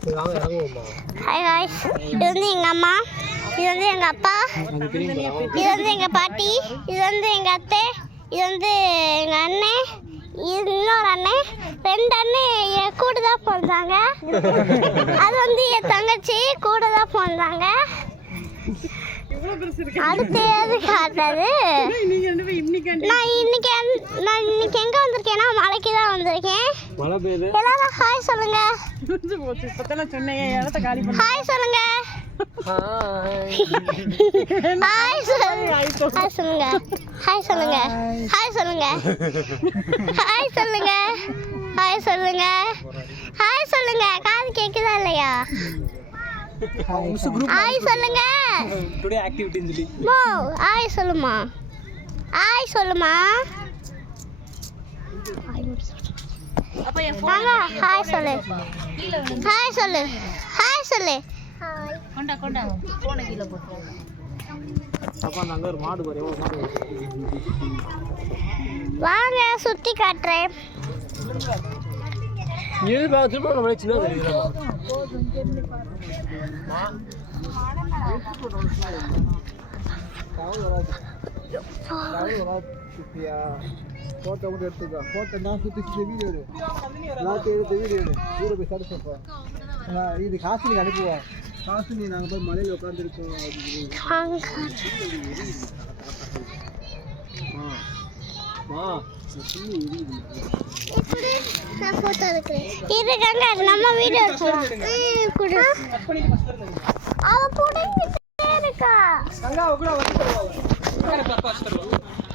Hi guys, இது வந்து எங்கள் அம்மா, இது வந்து எங்கள் அப்பா, இது வந்து எங்கள் பாட்டி, இது வந்து எங்கள் அத்தை, இது வந்து எங்கள் அண்ணன், இது இன்னொரு அண்ணன், 2 அண்ணன் என் கூட தான் பிறந்தாங்க. அது வந்து என் தங்கச்சி கூட தான் பிறந்தாங்க. அடுத்து எது காட்டுறது? நான் இன்னைக்கு எங்க வந்திருக்கேன்னா மலைக்கு தான் வந்திருக்கேன். எல்லாரும் ஹாய் சொல்லுங்க. ஹாய் சொல்லுங்க. ஹாய் சொல்லுங்க. ஹாய் சொல்லுங்க. ஹாய் சொல்லுங்க. ஹாய் சொல்லுங்க. ஹாய் சொல்லுங்க. ஹாய் சொல்லுங்க. ஹாய் சொல்லுங்க. காது கேக்குதா இல்லையா? ஹாய் சொல்லுங்க. டுடே ஆக்டிவிட்டி சொல்லி மோ ஹாய் சொல்லுமா. ஹாய் சொல்லுமா. அப்ப என் வாங்க ஹாய் சொல்லு. ஹாய் சொல்லு. ஹாய் சொல்லு. கொண்டா கொண்டா போன கீழ போட்டு அப்பா அங்க ஒரு மாடு பாரு, எவ்வளவு மாடு. வாங்க சுத்தி காட்டுறேன். இது பாத்து போற மாதிரி சின்ன தெரியுது. போட்டோ மட்டும் எடுத்துக்கோ. போட்டோ நான் சுற்றி வீடியோ எடு. எல்லாத்தையும் எடுத்து வீடியோ எடு. ஊரை போய் சர்ச் பண்ணுவோம். இது காசு அனுப்புவோம். காசு நீ நாங்கள் போய் மலையில் உட்காந்துருக்கோம். நான் போட்டோ எடுக்கிறேன். இருக்காங்க நம்ம வீடியோ எடுக்கலாம். அவ போட்டுக்கிட்டே இருக்கா.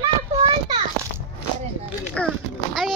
நான் போட்டா. அது